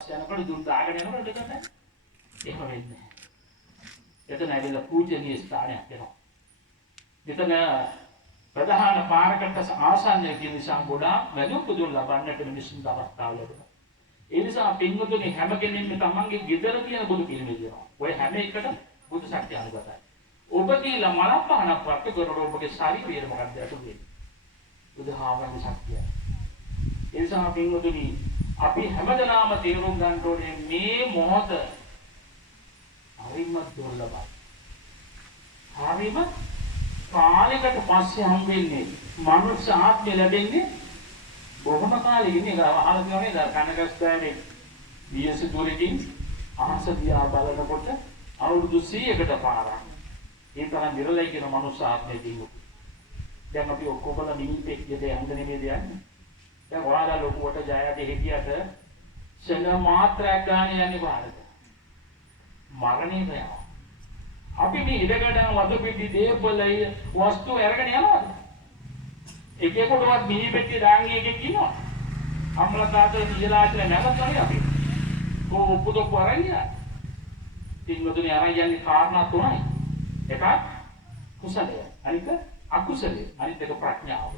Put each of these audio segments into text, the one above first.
යනකොට දුක් දාගෙන යනකොට දෙක නැහැ. එහෙම වෙන්නේ නැහැ. එතන ඇවිල්ලා පූජනීය ස්ථානයක් වෙනවා. එතන ප්‍රධාන පාරකට ආසන්නයේ කියන නිසා ගොඩාක් වැඳුම් පුදුම් ලබන්නට මිනිසුන්ට අවස්ථාව ලැබෙනවා. ඒ නිසා පින්වතුනි හැම කෙනෙක්ම තමන්ගේ ගෙදර තියෙන බුදු පිළිමය දෙනවා. ඔය හැම එකටම බුදු ශක්තිය අනුගතයි. ඔබ කියලා මලක් පහනක් වට කරන ඔබගේ ශරීරය මොකක්ද අතුනේ? බුදුහාමගේ ශක්තිය. ඒ නිසා පින්වතුනි අපි හැමදෙනාම තේරුම් ගන්න ඕනේ මේ මොහොත හරිම දුර්ලභයි. හරිම කාලයකට පස්සේ හම් වෙන්නේ මනුෂ්‍ය ආත්මය ලැබෙන්නේ බොහොම කාලෙකින් ඒක අහලා තියෙනනේ දැන් කනගස්තෑනේ වියස දුරකින් අහස දිහා බලනකොට අවුරුදු 100කට පාරක්. ඒ තරම් විරලයි කියන මනුෂ්‍ය ආත්මය තියෙනවා. දැන් අපි ඔක්කොම නිමිතෙක් යදේ යන්න නෙමෙයි යන්නේ. දැන් ඔයාලා ලොකුවට ජයයට හිටියට සෙන මාත්‍රයක් ගන්න යන්නේ බාරද. මරණේ නෑ. අපි මේ ඉඩකඩම් වද පිටි දේපලයි වස්තු අරගෙන යනවාද? එකෙකුටවත් මිනි පෙට්ටිය දාන්නේ එකෙක් ඉන්නවා. අම්මලා තාත්තලා කියලා ආච්චිලා නැගතුනේ අපි. ඔප්පුදොප්පු අරන් ගියා. තින්වතුනේ අරන් යන්නේ කාරණා තුනයි. එකක් කුසලය, අනික අකුසලය, අනිත් එක ප්‍රඥාව.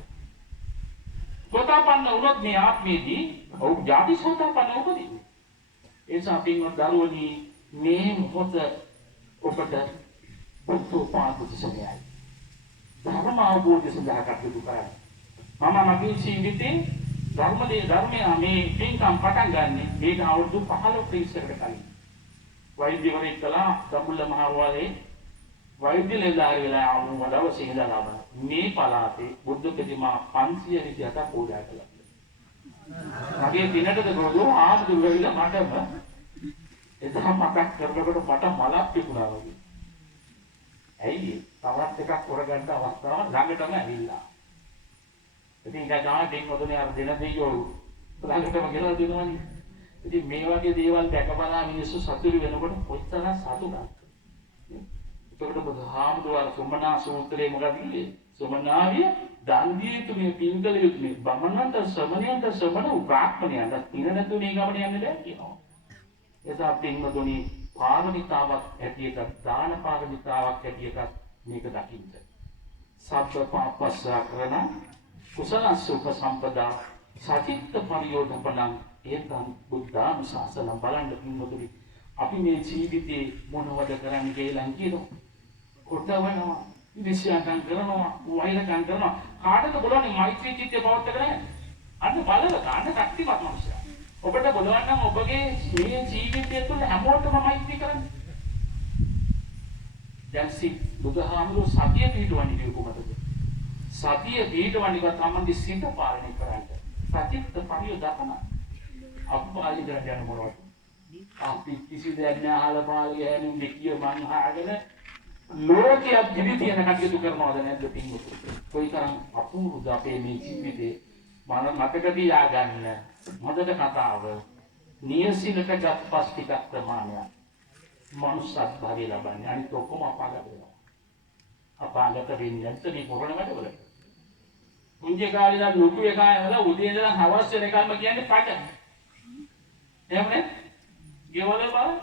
සෝතාපන්න වුණොත් මේ ආත්මයේදී ඔව් ජාති සෝතාපන්න උපදින්නේ. ඒ නිසා පින්වත් දරුවනි මේ මොහොත ඔබට බුද්ධෝපාසනයයි. ධර්ම අවබෝධය සඳහා කටයුතු කරන්න. මම මගේ ජීවිතේ ධර්මයේ මේ පින්කම් පටන් ගන්නෙ මේක අවුරුදු 15 ඉස්සරකට කලින්. වෛද්‍යවරයෙක් කළා දඹුල්ල මහවැලේ වෛද්‍ය ලේදාරි වෙලා ආවම දවසේ ඉඳලාම මේ පළාතේ බුද්ධ ප්‍රතිමා 527ක් පූජා කළා. මගේ දිනටද ගොඩෝ ආමුදුරවිලා මටම එතන මතක් කරනකොට මට මලක් තිබුණා වගේ. ඇයි තවත් එකක් කරගන්න අවස්ථාවක් ළඟටම ඇවිල්ලා. ඉතින් ඒක තමයි දෙන්නොතනේ අර දෙන දෙයියෝ ළඟටම ගෙනලා දෙනවනේ. ඉතින් මේ වගේ දේවල් දැකබලා මිනිස්සු සතුටු වෙනකොට කොච්චර සතුටක්ද. එතකොට බුදුහාමුදුරුවෝ සුමනා සූත්‍රයේ මොකද කිව්වේ? සුමනාවිය දන් දිය යුතු මේ පින්කල යුතු මේ බමනන්ත ශ්‍රමණයන්ට ශ්‍රමණ උපාක්මණයන්ට පින නැතුනේ ගමන යන්නේ නැහැ කියනවා. එසා පින්වතුනි පාරමිතාවක් ඇටියක දාන පාරමිතාවක් ඇටියක මේක දකින්න. සබ්බ පාපස්සකරණ කුසල සුඛ සම්පදා සචිත්ත පරියෝධපණං ඒතං බුද්ධාම ශාසන බලන්න පින්වතුනි අපි මේ ජීවිතේ මොනවද කරන්නේ කියලා කියනවා. කොටවනවා, විශ්වාසම් කරනවා, වෛරකම් කරනවා. කාටද බලන්නේ මෛත්‍රී චිත්තය පවත්වාගෙන යන්න? අන්න බලව ගන්න ශක්තිමත් මනුස්සයා. ඔබට බලවන්න නම් ඔබගේ මේ ජීවිතය තුළ හැමෝටම මෛත්‍රී කරන්න. දැන් බුදුහාමුදුරුවෝ සතිය පිටවන්නේ කොහොමද? සතිය පිටවන්නේ තමන්ගේ සිත පාලනය කරන්න. සතිත්ත පරියෝධපන අප්පාලි කරගෙන මොනවද? අපි කිසි දෙයක් නෑ අහලා පාලි ගෑනුම් දෙකිය මං අහගෙන ලෝකයක් දිවි තියන කටයුතු කරනවද නැද්ද පින්වතුනි? කොයිතරම් අපූර්වද අපේ මේ ජීවිතේ මතක තියාගන්න. මදට කතාව නියසිනට ගත්පස් ටිකක් ප්‍රමාණයක් මනුස්සත් භාගය ලබන්නේ. අනිත් ඔක්කොම අපාගත වෙනවා. අපාගත වෙන්නේ නැත්නම් මේ කොරණ වැඩවල. පුංචි කාලේ ඉඳන් ලොකු එකා ඉඳලා උදේ ඉඳලා හවස් වෙනකම්ම කියන්නේ පට. එහෙම නේ? ගෙවල බලන්න.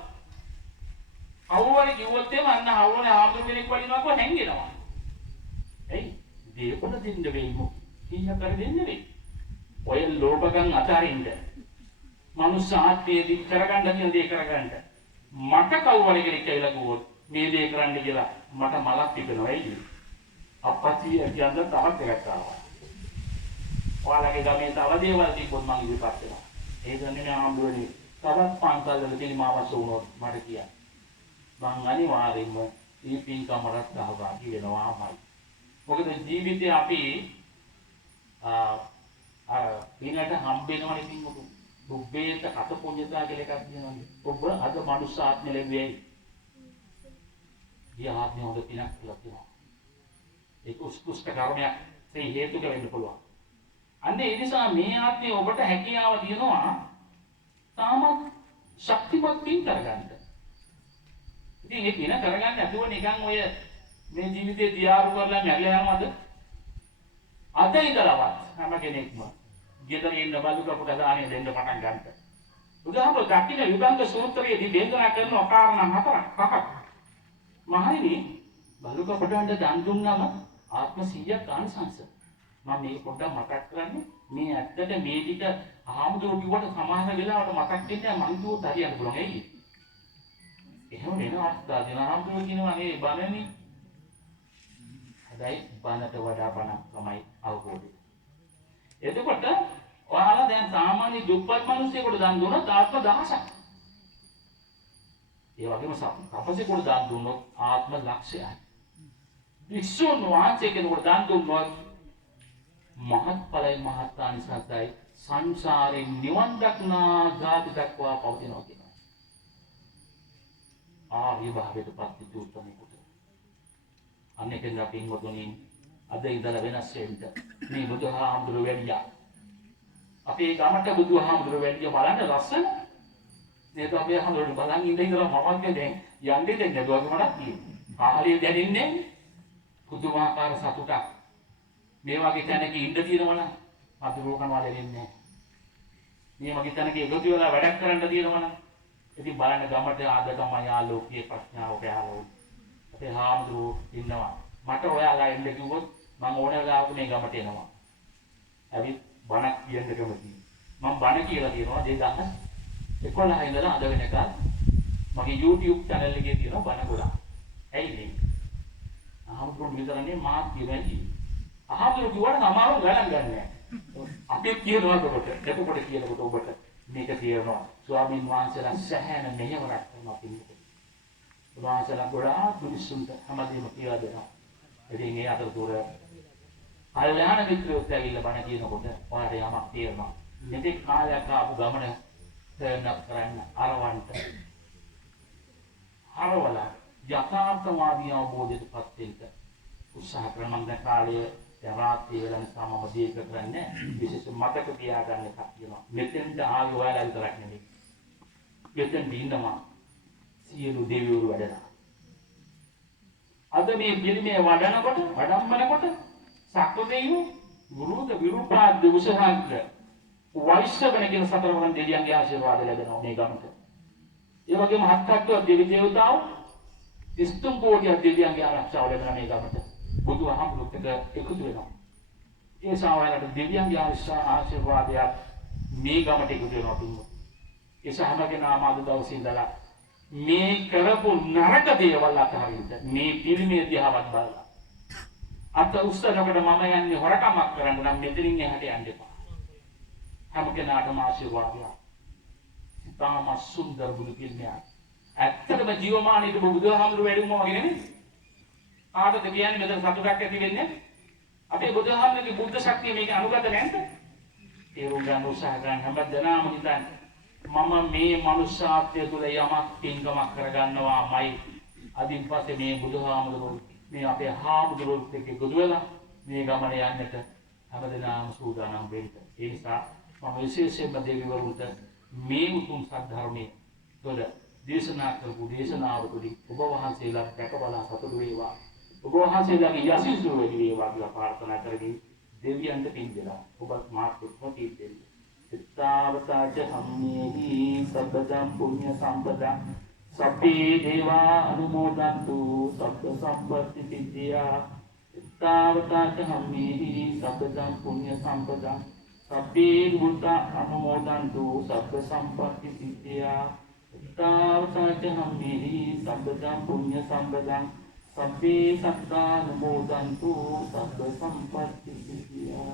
අවුවරේ කිව්වොත් එම අන්න අවුවනේ ආම්දුර කෙනෙක් වලිනවා කො හැංගෙනවා. එයි දීපොන දින්න වෙයිමු. කීයක් කර දෙන්නේ නේ. ඔය ලෝභකම් අතරින්ද මනුස්ස ආත්මයේ දික් කරගන්න කියන දේ කරගන්න. මට කවුරු කෙනෙක් කියලා කිව්වොත් මේ දේ කරන්න කියලා මට මලක් තිබෙනවා ඇයි? අප්පච්චි කියන්න තවත් එකක් ආවා. ඔයාලගේ ගමේ තව දේවල් තිබ්බොත් මම ඉදිරිපත් වෙනවා. ඒ දන්නේ ආම්දුරනේ තවත් පන්සල් වල පිළිමාවස වුණොත් මට කියන්න. මං අනිවාර්යෙන්ම මේ පින්කමකට සහභාගී වෙනවාමයි. මොකද ජීවිතේ අපි පිනට හම්බෙනවනේ පින්වතුනි. දුබ්බේත කත පුඤ්ඤතා කියලා එකක් තියෙනවා. ඔබ අද මනුස්ස ආත්ම ලැබුවේ. ගිය ආත්මය හොඳ පිනක් කියලා තියෙනවා. ඒක උස්කුස්ක කර්මයක් ඒ හේතුක වෙන්න පුළුවන්. අන්න ඒ නිසා මේ ආත්මේ ඔබට හැකියාව තියෙනවා තාමත් ශක්තිමත් පින් කරගන්න. ඉතින් ඒ පින කරගන්න නැතුව නිකන් ඔය මේ ජීවිතේ දියාරු කරලා මැරලා යනවද? අද ඉඳලවත් හැම කෙනෙක්ම ගෙදර ඉන්න බලු කපුට දාන්නේ දෙන්න පටන් ගන්නට. බුදුහාමුදුරුවෝ දකින්න විභංග සූත්‍රයේදී දේශනා කරන කාරණා පහක්. මහණෙනි, බලුක කොටවන්න දන් දුන්නම ආත්ම 100ක් ආනිසංස. මම මේක පොඩ්ඩක් මතක් කරන්නේ. මේ ඇත්තට මේ ටික හාමුදුරුවෝ කිව්වට සමාන වෙලාවට මතක් වෙන්නේ මං දුව හරියන්න පුළුවන්. ඇයි? එහෙම වෙන අවස්ථා දෙන හාමුදුරුවෝ කියනවා මේ බණනේ. හැබැයි බණට වඩා බණක් තමයි අවබෝධය. එතකොට ඔයාලා දැන් සාමාන්‍ය දුප්පත් මිනිස්සුෙකුට දන් දුන්නොත් ආත්ම 1000ක්. ඒ වගේම තපසෙකුට දන් දුන්නොත් ආත්ම ලක්ෂයයි. වික්ෂුන් වහන්සේ කෙනෙකුට දන් දුන්නොත් මහත්ඵලයි මහත්ානිසංසයි සංසාරේ නිවන් දක්නා ගාති දක්වා පවතිනවා කියනවා. ආර්ය භාවයට පත් උත්තමයෙකුට. අන්නේකෙන් අපි මොදොනි අද ඉඳලා වෙනස් වෙන්න මේ බුදුහාමුදුරුවෝ වැඩියා. අපේ ගමට බුදුහාමුදුරුවෝ වැඩිය බලන්න ලස්සන. නේද අපි හඳුනන බලන් ඉඳලා මමත් දැන් යන්නේ දැන් නේද වගේ මඩක් තියෙනවා. ආහාරය දැනෙන්නේ පුදුමාකාර සතුටක්. මේ වගේ තැනක ඉඳ තියෙනවනම් අපි රෝගන වල වෙන්නේ නැහැ. මේ වගේ තැනක එකතු වෙලා වැඩක් කරන්න තියෙනවනම් ඉතින් බලන්න ගමට ආද තමයි ආලෝකීය ප්‍රඥාව පහළ අපේ හාමුදුරුවෝ ඉන්නවා. මට ඔයාලා එන්න කිව්වොත් මම ඕන වෙලාවක මේ ගමට එනවා. ඇවිත් බණක් කියන්න කැමතියි. මම බණ කියලා තියෙනවා 2011 ඉඳලා අද වෙනකන් මගේ YouTube channel එකේ තියෙනවා බණ ගොඩක්. ඇයි මේ? අහමුදුරු විතරනේ මාත් කියන්නේ. අහමුදුරු කිව්වට අමාරු ගණන් ගන්නෑ. අපි කියනවා එතකොට කියනකොට ඔබට මේක කියනවා. ස්වාමීන් වහන්සේලා සෑහෙන මෙහෙවරක් කරනවා කියන්නේ. උන්වහන්සේලා ගොඩාක් මිනිස්සුන්ට හැමදේම කියලා දෙනවා. ඉතින් ඒ අතරතුර කල්යාණ මිත්‍රයෝත් ඇවිල්ලා බණ කියනකොට ඔයාලට යමක් තේරෙනවා. මෙතෙක් කාලයක් ආපු ගමන තේරෙන්නත් කරන්න අරවන්ට. අරවලා යථාර්ථවාදී අවබෝධයටපත් වෙන්න උත්සාහ කරන මන්ද කාලයේ යරාත්‍රි වෙලන් සමම දීක කරන්නේ විශේෂ මතක තියාගන්න එකක් කියනවා. මෙතෙන්ට ආවි ඔයාලා විතරක් නෙමෙයි. මෙතෙන් ඉන්නවා සියලු දෙවිවරු වැඩලා. අද මේ පිළිමේ වඩනකොට වඩම්මනකොට සක්‍ර ගුරුද විරුපාද්ද උසහාන්ත වෛශ්‍යවණ කියන සතරවරන් දෙවියන්ගේ ආශිර්වාද ලැබෙනවා මේ ගමට. ඒ වගේම හත්ත්ව දෙවි දේවතාවෝ ඉස්තුම් කෝටිය දෙවියන්ගේ ආරක්ෂාව ලැබෙනවා මේ ගමට. බුදුහාමුදුරුවෝ එකතු වෙනවා. ඒ ශාවයන්ට දෙවියන්ගේ ආශිර්වාදයක් මේ ගමට එකතු වෙනවා පින්වතුනි. ඒ සහමගේ නාම අද දවසේ ඉඳලා මේ කරපු නරක දේවල් අතහරින්න මේ පිළිමේ දිහාවත් බලලා අත උස්සනකොට මම යන්නේ හොරකමක් කරන්න නම් මෙතනින් එහාට යන්න එපා. හැම කෙනාටම ආශිර්වාදයක්. තාම සුන්දර බුදු පිළිමයක්. ඇත්තටම ජීවමානීට බුදුහාමුදුරුවෝ වැඩිම වගේ නෙමෙයි. ආටද කියන්නේ මෙතන සතුටක් ඇති වෙන්නේ. අපේ බුදුහාමුදුරුවෝගේ බුද්ධ ශක්තිය මේක අනුගත නැන්ද? ඒ උගන් උත්සාහ කරන හැමදෙනාම හිතන්නේ මම මේ මනුෂ්‍යාත්වය තුළ යමක් පින්කමක් කරගන්නවාමයි. අදින් පස්සේ මේ බුදුහාමුදුරුවෝ මේ අපේ හාමුදුරුවෝත් එක්ක එකතු වෙලා මේ ගමන යන්නට හැමදෙනාම සූදානම් වෙන්න. ඒ නිසා මම විශේෂයෙන්ම දෙවිවරුන්ට මේ උතුම් සද්ධර්මයේ තුළ දේශනා කරපු දේශනාව තුළින් ඔබ වහන්සේලාට දැකබලා සතුටු වේවා. ඔබ වහන්සේලාගේ යසිසු වැඩි වේවා කියලා ප්‍රාර්ථනා කරමින් දෙවියන්ට පින් දෙනවා. ඔබත් මාත් එක්ක පින් දෙන්න. සිතාවතාච සම්මේහි සබ්බදම් පුඤ්ඤ සම්පදා සබ්බේ දේවා අනුමෝදන්තු සබ්බ සම්පත්ති සිද්ධියා. සිතාවතාච සම්මේහි සබ්බදම් පුඤ්ඤ සම්පදා සබ්බේ බුද්ධ අනුමෝදන්තු සබ්බ සම්පත්ති සිද්ධියා. සිතාවතාච සම්මේහි සබ්බදම් පුඤ්ඤ සම්පදා සබ්බේ සත්තානුමෝදන්තු සබ්බ සම්පත්ති සිද්ධියා.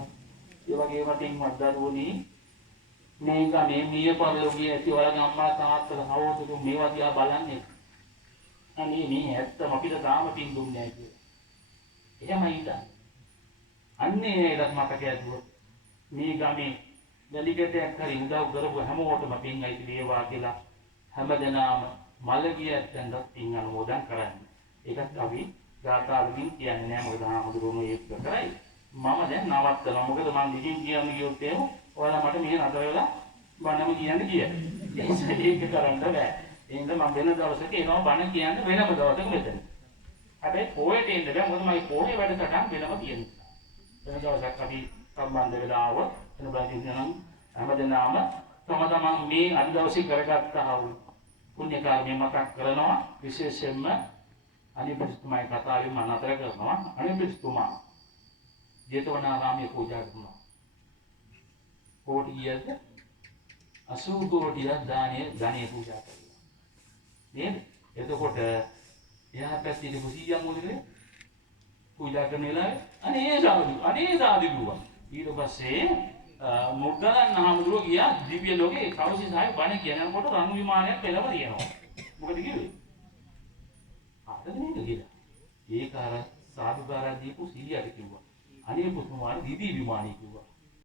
ඒ වගේම තින්වත් දරුවනි මේක මිය පරලෝකයේ ඇති ඔයාලගේ අම්මා තාත්තලා හවුතුතු මේවා දිහා බලන්නේ. අනේ මේ ඇත්තම අපිට තාම පින් දුන්නේ නැහැ කියලා. එහෙමයි ඉතින්. අන්නේ ඒකට මතක ඇතුව මේ ගමේ දෙලිකටයක් හරි උදව් කරපු හැමෝටම පින් අයිති වේවා කියලා හැමදෙනාම මළගිය ඇත්තන්ට පින් අනුමෝදන් කරන්නේ. ඒකත් අපි ගාථාවකින් කියන්නේ නැහැ. මොකද ආමුදුරුවෝ ඒක කරයි. මම දැන් නවත්තනවා. මොකද මම දිගින් කියන්නේ කියොත් එහෙම ඔයාලා මට මෙහෙ නතර වෙලා බණම කියන්න කියලා. ඒක කරන්න බෑ. එහෙනම් මම වෙන දවසක එනවා බණ කියන්න වෙනම දවසක මෙතන. හැබැයි පොයට එන්න බෑ. මොකද මම පොයේ වැඩසටහන් වෙනම තියෙනවා. වෙන දවසක් අපි සම්බන්ධ වෙලා ආවොත් එන බලින් නම් හැමදෙනාම තම තමන් මේ අද දවසේ කරගත්තා වූ පුණ්‍ය කර්මය මතක් කරනවා. විශේෂයෙන්ම අනිපිටුතුමායි කතාවේ මම නතර කරනවා. අනිපිටුතුමා ජේතවනාරාමයේ පූජා කරනවා. කෝටියද 80 කෝටියක් දානේ පූජා කරනවා. නේද? එතකොට එයා පැත්තේ ඉඳපු සීයා මොකදනේ? පූජා කරන වෙලාවේ අනේ සාදු කිව්වා. ඊට පස්සේ මුගලන් මහමුදුර ගියා දිව්‍ය ලෝකේ කවුසි සායි බණ කියනකොට රණු විමානයක් පෙළව තියෙනවා. මොකද කිව්වේ? ආදද නේද කියලා. ඒක අර සාදුකාරා දීපු සීයාට කිව්වා. අනේ පුතුමාට දිවි විමානය කිව්වා.